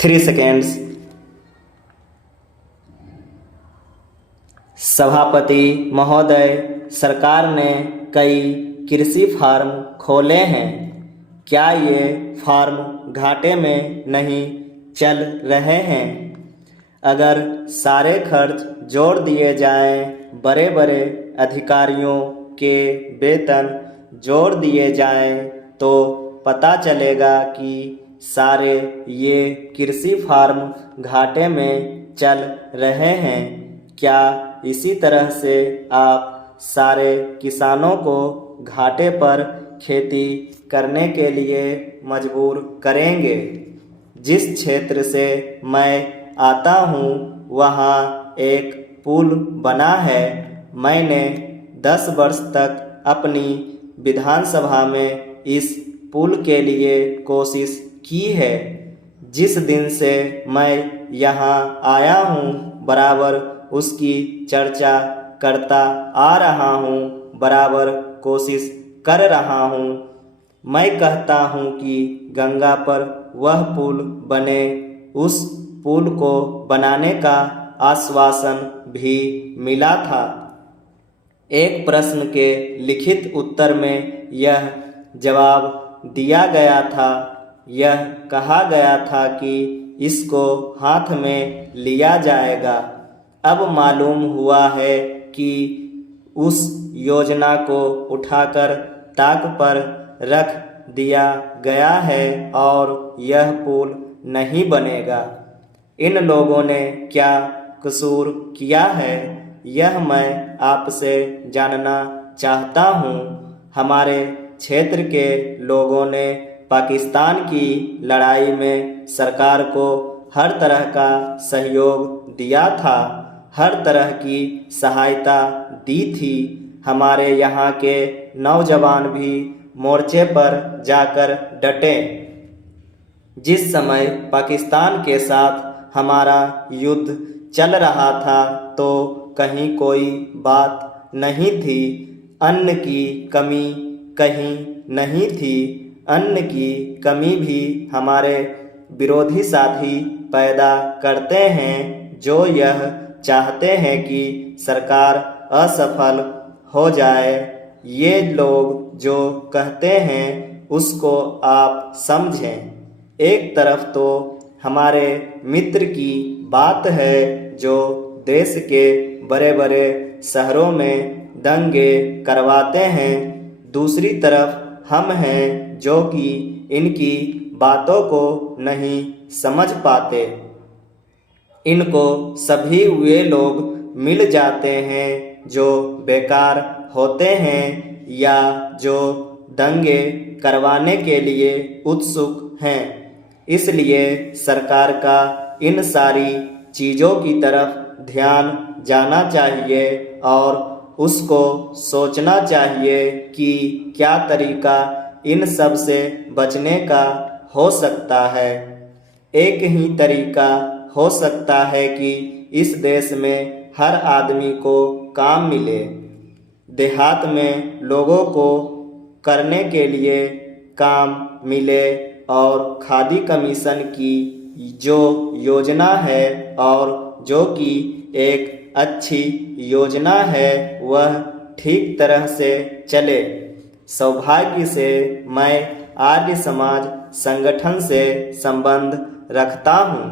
3 seconds. सभापति महोदय, सरकार ने कई कृषि फार्म खोले हैं। क्या ये फार्म घाटे में नहीं चल रहे हैं? अगर सारे खर्च जोड़ दिए जाएं, बड़े बड़े अधिकारियों के वेतन जोड़ दिए जाएं, तो पता चलेगा कि सारे ये कृषि फार्म घाटे में चल रहे हैं। क्या इसी तरह से आप सारे किसानों को घाटे पर खेती करने के लिए मजबूर करेंगे? जिस क्षेत्र से मैं आता हूँ वहाँ एक पुल बना है। मैंने 10 वर्ष तक अपनी विधानसभा में इस पुल के लिए कोशिश की है। जिस दिन से मैं यहाँ आया हूँ बराबर उसकी चर्चा करता आ रहा हूँ, बराबर कोशिश कर रहा हूँ। मैं कहता हूँ कि गंगा पर वह पुल बने। उस पुल को बनाने का आश्वासन भी मिला था। एक प्रश्न के लिखित उत्तर में यह जवाब दिया गया था। यह कहा गया था कि इसको हाथ में लिया जाएगा। अब मालूम हुआ है कि उस योजना को उठाकर ताक पर रख दिया गया है और यह पुल नहीं बनेगा। इन लोगों ने क्या कसूर किया है, यह मैं आपसे जानना चाहता हूँ। हमारे क्षेत्र के लोगों ने पाकिस्तान की लड़ाई में सरकार को हर तरह का सहयोग दिया था, हर तरह की सहायता दी थी। हमारे यहाँ के नौजवान भी मोर्चे पर जाकर डटे। जिस समय पाकिस्तान के साथ हमारा युद्ध चल रहा था तो कहीं कोई बात नहीं थी। अन्न की कमी कहीं नहीं थी। अन्न की कमी भी हमारे विरोधी साथी पैदा करते हैं, जो यह चाहते हैं कि सरकार असफल हो जाए। ये लोग जो कहते हैं उसको आप समझें। एक तरफ तो हमारे मित्र की बात है जो देश के बड़े बड़े शहरों में दंगे करवाते हैं, दूसरी तरफ हम हैं जो कि इनकी बातों को नहीं समझ पाते। इनको सभी वे लोग मिल जाते हैं जो बेकार होते हैं या जो दंगे करवाने के लिए उत्सुक हैं। इसलिए सरकार का इन सारी चीज़ों की तरफ ध्यान जाना चाहिए और उसको सोचना चाहिए कि क्या तरीका इन सब से बचने का हो सकता है। एक ही तरीका हो सकता है कि इस देश में हर आदमी को काम मिले। देहात में लोगों को करने के लिए काम मिले और खादी कमीशन की जो योजना है और जो कि एक अच्छी योजना है वह ठीक तरह से चले। सौभाग्य से मैं आर्य समाज संगठन से संबंध रखता हूँ।